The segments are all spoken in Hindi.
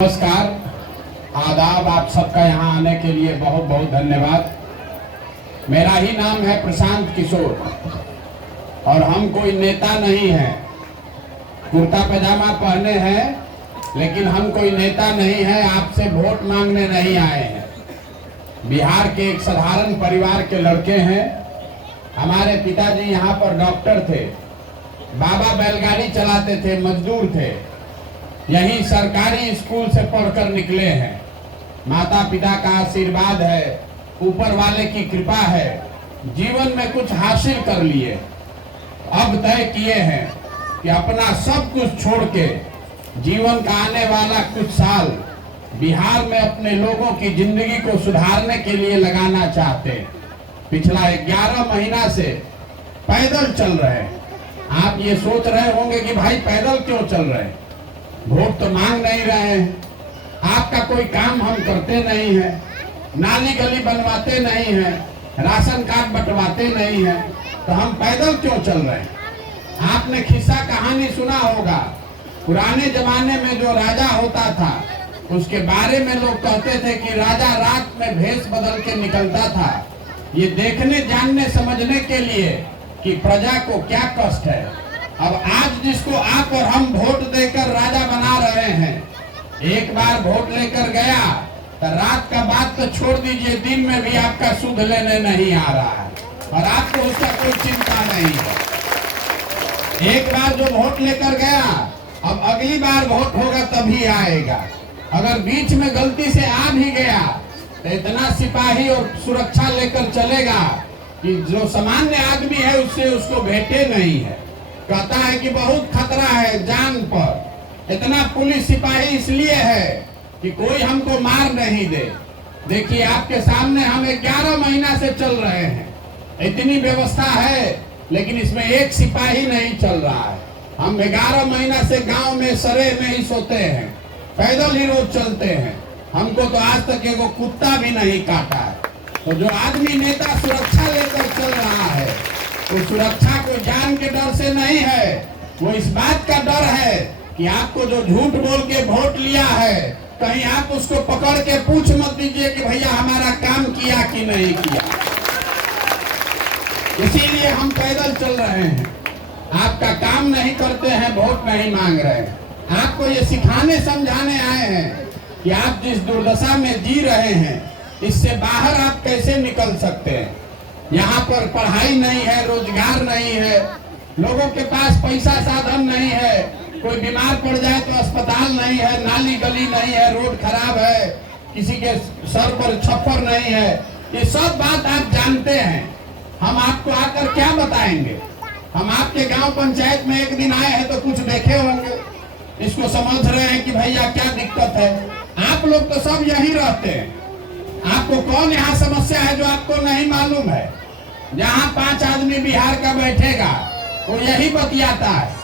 नमस्कार, आदाब। आप सबका यहाँ आने के लिए बहुत बहुत धन्यवाद। मेरा ही नाम है प्रशांत किशोर और हम कोई नेता नहीं हैं। कुर्ता पैजामा पहने हैं, लेकिन हम कोई नेता नहीं हैं। आपसे वोट मांगने नहीं आए हैं। बिहार के एक साधारण परिवार के लड़के हैं। हमारे पिताजी यहाँ पर डॉक्टर थे, बाबा बैलगाड़ी चलाते थे, मजदूर थे। यही सरकारी स्कूल से पढ़कर निकले हैं। माता पिता का आशीर्वाद है, ऊपर वाले की कृपा है। जीवन में कुछ हासिल कर लिए। अब तय किए हैं कि अपना सब कुछ छोड़ के जीवन का आने वाला कुछ साल बिहार में अपने लोगों की जिंदगी को सुधारने के लिए लगाना चाहते हैं। पिछला 11 महीना से पैदल चल रहे हैं। आप ये सोच रहे होंगे कि भाई पैदल क्यों चल रहे हैं? वोट तो मांग नहीं रहे हैं। आपका कोई काम हम करते नहीं है, नाली गली बनवाते नहीं है, राशन कार्ड बंटवाते नहीं है, तो हम पैदल क्यों चल रहे हैं? आपने किस्सा कहानी सुना होगा। पुराने जमाने में जो राजा होता था, उसके बारे में लोग कहते थे कि राजा रात में भेष बदल के निकलता था, ये देखने जानने समझने के लिए कि प्रजा को क्या कष्ट है। अब आज जिसको आप और हम वोट देकर राजा बना रहे हैं, एक बार वोट लेकर गया तो रात का बात तो छोड़ दीजिए, दिन में भी आपका सुध लेने नहीं आ रहा है और आपको उसका कोई चिंता नहीं है। एक बार जो वोट लेकर गया, अब अगली बार वोट होगा तभी आएगा। अगर बीच में गलती से आ भी गया तो इतना सिपाही और सुरक्षा लेकर चलेगा कि जो सामान्य आदमी है उससे उसको भेंटे नहीं है। कहता है कि बहुत खतरा है जान पर। इतना पुलिस सिपाही इसलिए है कि कोई हमको मार नहीं दे। देखिए आपके सामने हम 11 महीना से चल रहे हैं। इतनी व्यवस्था है, लेकिन इसमें एक सिपाही नहीं चल रहा है। हम 11 महीना से गांव में सरे में ही सोते हैं, पैदल ही रोज चलते हैं। हमको तो आज तक एगो कुत्ता भी नहीं काटा है। तो जो आदमी नेता सुरक्षा लेकर चल रहा है, तो सुरक्षा को जान के डर से नहीं है, वो इस बात का डर है कि आपको जो झूठ बोल के वोट लिया है, कहीं आप उसको पकड़ के पूछ मत दीजिए कि भैया हमारा काम किया कि नहीं किया। इसीलिए हम पैदल चल रहे हैं। आपका काम नहीं करते हैं, वोट नहीं मांग रहे हैं। आपको ये सिखाने समझाने आए हैं कि आप जिस दुर्दशा में जी रहे हैं, इससे बाहर आप कैसे निकल सकते हैं। यहाँ पर पढ़ाई नहीं है, रोजगार नहीं है, लोगों के पास पैसा साधन नहीं है। कोई बीमार पड़ जाए तो अस्पताल नहीं है, नाली गली नहीं है, रोड खराब है, किसी के सर पर छप्पर नहीं है। ये सब बात आप जानते हैं। हम आपको आकर क्या बताएंगे? हम आपके गांव पंचायत में एक दिन आए हैं तो कुछ देखे होंगे, इसको समझ रहे हैं कि भैया क्या दिक्कत है। आप लोग तो सब यही रहते हैं। आपको कौन यहाँ समस्या है जो आपको नहीं मालूम है? जहाँ 5 आदमी बिहार का बैठेगा, वो यही बतियाता है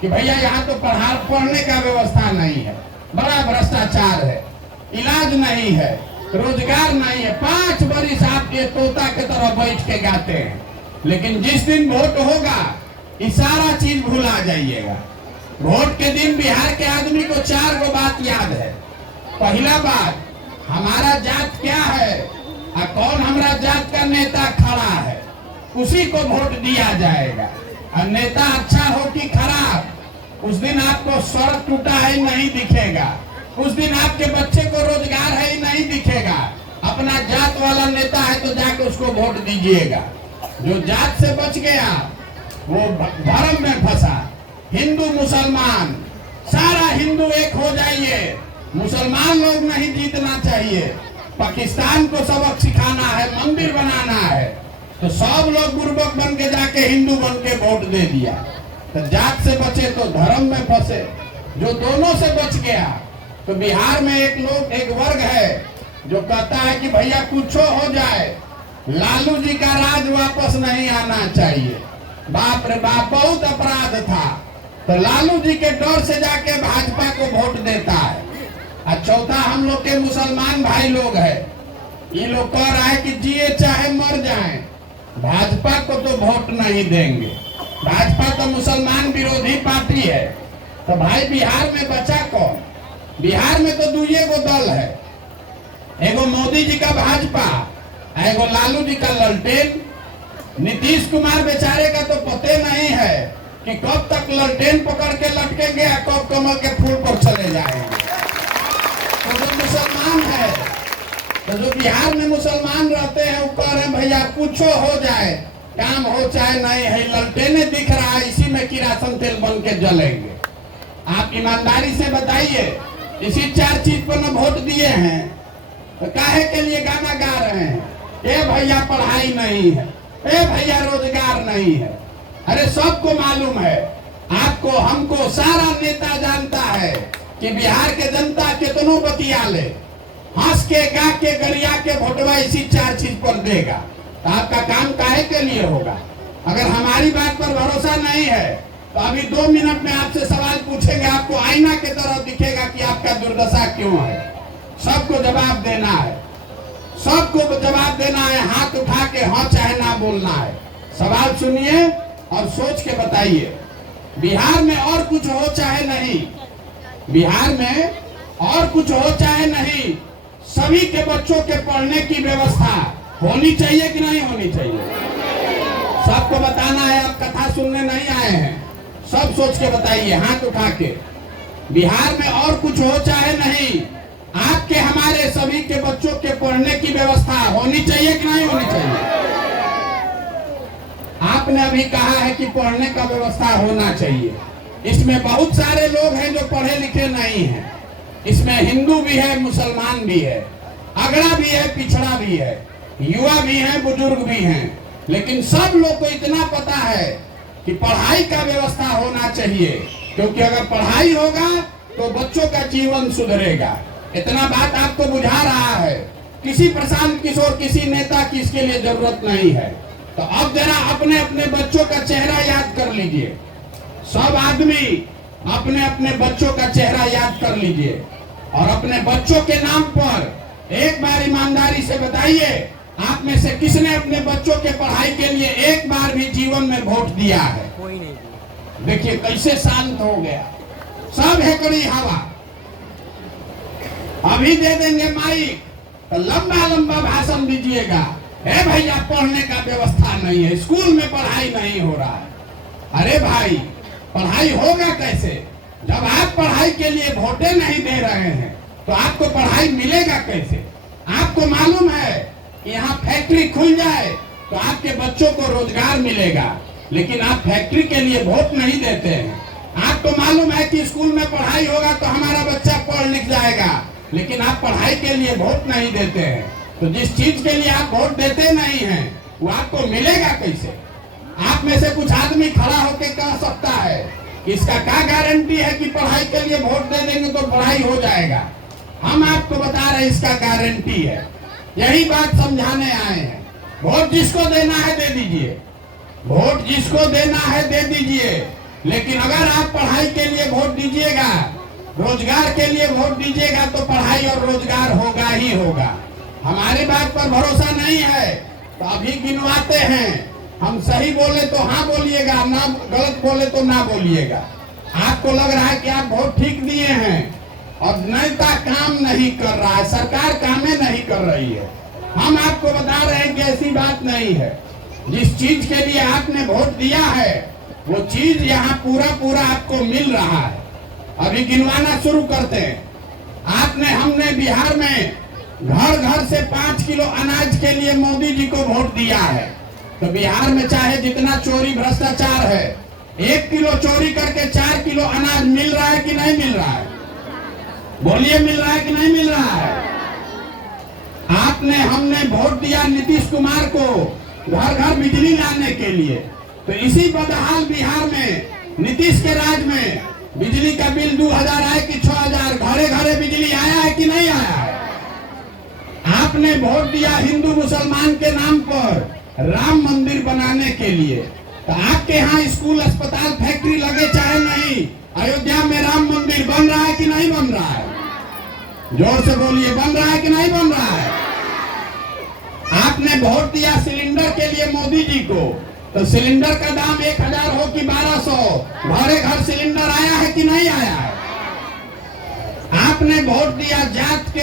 कि भैया यहाँ तो पढ़ने का व्यवस्था नहीं है, बड़ा भ्रष्टाचार है, इलाज नहीं है, रोजगार नहीं है। 5 बरिस आप ये तोता के तरह बैठ के गाते हैं, लेकिन जिस दिन वोट होगा ये सारा चीज भुला जाइएगा। वोट के दिन बिहार के आदमी को 4 गो बात याद है। पहला बात, हमारा जात क्या है और कौन हमारा जात का नेता खड़ा है, उसी को वोट दिया जाएगा। और नेता अच्छा हो कि खराब, उस दिन आपको सड़क टूटा है नहीं दिखेगा, उस दिन आपके बच्चे को रोजगार है ही नहीं दिखेगा। अपना जात वाला नेता है तो जाके उसको वोट दीजिएगा। जो जात से बच गया वो धर्म में फंसा। हिंदू मुसलमान, सारा हिंदू एक हो जाइए, मुसलमान लोग नहीं जीतना चाहिए। पाकिस्तान को सबक सिखाना है, मंदिर बनाना है, तो सब लोग गुरबक बन के जाके हिंदू बन के वोट दे दिया। तो जात से बचे तो धर्म में फंसे। जो दोनों से बच गया, तो बिहार में एक वर्ग है जो कहता है कि भैया कुछ हो जाए, लालू जी का राज वापस नहीं आना चाहिए। बाप रे बाप, बहुत अपराध था, तो लालू जी के डर से जाके भाजपा को वोट देता है। और चौथा, हम लोग के मुसलमान भाई लोग है, ये लोग कह रहा है कि जिए चाहे मर जाएं, भाजपा को तो वोट नहीं देंगे। भाजपा तो मुसलमान विरोधी पार्टी है। तो भाई बिहार में बचा कौन? बिहार में तो दुइये गो दल है, एगो मोदी जी का भाजपा, एगो लालू जी का ललटेन। नीतीश कुमार बेचारे का तो पते नहीं है कि कब तक ललटेन पकड़ के लटकेंगे, कब कमल के फूल पर चले जाएंगे। तो जो मुसलमान है, तो जो बिहार में मुसलमान रहते हैं वो कह रहे हैं भैया कुछ हो जाए, काम हो चाहे नहीं है, ललटेने दिख रहा है, इसी में किरासन तेल बन के जलेंगे। आप ईमानदारी से बताइए, इसी 4 चीज पर न वोट दिए हैं तो काहे के लिए गाना गा रहे हैं? ए भैया पढ़ाई नहीं है, ए भैया रोजगार नहीं है। अरे सबको मालूम है, आपको हमको सारा नेता जानता है कि बिहार के जनता कितनों बतिया ले, हंस के गा के गरिया के वोटवा इसी 4 चीज पर देगा। तो आपका काम काहे के लिए होगा? अगर हमारी बात पर भरोसा नहीं है तो अभी 2 मिनट में आपसे सवाल पूछेंगे, आपको आईना की तरह दिखेगा कि आपका दुर्दशा क्यों है। सबको जवाब देना है, सबको जवाब देना है, हाथ उठा के हाँ चाहे ना बोलना है। सवाल सुनिए और सोच के बताइए। बिहार में और कुछ हो चाहे नहीं, बिहार में और कुछ हो चाहे नहीं, सभी के बच्चों के पढ़ने की व्यवस्था होनी चाहिए कि नहीं होनी चाहिए? सबको बताना है, आप कथा सुनने नहीं आए हैं। सब सोच के बताइए हाथ उठा के। बिहार में और कुछ हो चाहे नहीं, आपके हमारे सभी के बच्चों के पढ़ने की व्यवस्था होनी चाहिए कि नहीं होनी चाहिए? आपने अभी कहा है कि पढ़ने का व्यवस्था होना चाहिए। इसमें बहुत सारे लोग हैं जो पढ़े लिखे नहीं हैं। इसमें हिंदू भी है, मुसलमान भी है, अगड़ा भी है, पिछड़ा भी है, युवा भी है, बुजुर्ग भी हैं। लेकिन सब लोग को इतना पता है कि पढ़ाई का व्यवस्था होना चाहिए, क्योंकि अगर पढ़ाई होगा तो बच्चों का जीवन सुधरेगा। इतना बात आपको बुझा रहा है। किसी प्रशांत किशोर, किसी नेता की इसके लिए जरूरत नहीं है। तो अब जरा अपने अपने बच्चों का चेहरा याद कर लीजिए। सब आदमी अपने अपने बच्चों का चेहरा याद कर लीजिए और अपने बच्चों के नाम पर एक बार ईमानदारी से बताइए, आप में से किसने अपने बच्चों के पढ़ाई के लिए एक बार भी जीवन में वोट दिया है? कोई नहीं। देखिए कैसे शांत हो गया, सब है कड़ी हवा। अभी दे देंगे माइक तो लंबा लंबा भाषण दीजिएगा, ए भैया पढ़ने का व्यवस्था नहीं है, स्कूल में पढ़ाई नहीं हो रहा है। अरे भाई पढ़ाई होगा कैसे? जब आप पढ़ाई के लिए वोटें नहीं दे रहे हैं तो आपको पढ़ाई मिलेगा कैसे? आपको मालूम है यहाँ फैक्ट्री खुल जाए तो आपके बच्चों को रोजगार मिलेगा, लेकिन आप फैक्ट्री के लिए वोट नहीं देते हैं। आपको मालूम है कि स्कूल में पढ़ाई होगा तो हमारा बच्चा पढ़ लिख जाएगा, लेकिन आप पढ़ाई के लिए वोट नहीं देते हैं। तो जिस चीज के लिए आप वोट देते नहीं हैं वो आपको मिलेगा कैसे? आप में से कुछ आदमी खड़ा होकर कह सकता है कि इसका क्या गारंटी है कि पढ़ाई के लिए वोट दे देंगे तो पढ़ाई हो जाएगा। हम आपको बता रहे हैं इसका गारंटी है। यही बात समझाने आए हैं। वोट जिसको देना है दे दीजिए, वोट जिसको देना है दे दीजिए, लेकिन अगर आप पढ़ाई के लिए वोट दीजिएगा, रोजगार के लिए वोट दीजिएगा तो पढ़ाई और रोजगार होगा ही होगा। हमारी बात पर भरोसा नहीं है तो अभी गिनवाते हैं। हम सही बोले तो हाँ बोलिएगा, ना गलत बोले तो ना बोलिएगा। आपको लग रहा है कि आप वोट ठीक दिए हैं और नेता काम नहीं कर रहा है, सरकार कामें नहीं कर रही है। हम आपको बता रहे हैं कि ऐसी बात नहीं है। जिस चीज के लिए आपने वोट दिया है वो चीज यहाँ पूरा आपको मिल रहा है। अभी गिनवाना शुरू करते हैं। हमने बिहार में घर घर से 5 किलो अनाज के लिए मोदी जी को वोट दिया है। तो बिहार में चाहे जितना चोरी भ्रष्टाचार है, 1 किलो चोरी करके 4 किलो अनाज मिल रहा है कि नहीं मिल रहा है? बोलिए मिल रहा है कि नहीं मिल रहा है? हमने वोट दिया नीतीश कुमार को घर घर बिजली लाने के लिए। तो इसी बदहाल बिहार में नीतीश के राज में बिजली का बिल 2000 आए कि 6000, घरे घरे बिजली आया है कि नहीं आया है? आपने वोट दिया हिंदू मुसलमान के नाम पर राम मंदिर बनाने के लिए। तो आपके यहाँ स्कूल, अस्पताल, फैक्ट्री लगे चाहे नहीं, अयोध्या में राम मंदिर बन रहा है कि नहीं बन रहा है? जोर से बोलिए, बन रहा है कि नहीं बन रहा है? आपने वोट दिया सिलेंडर के लिए मोदी जी को। तो सिलेंडर का दाम 1000 हो कि 1200, घरे घर सिलेंडर आया है कि नहीं आया है? आपने वोट दिया जात के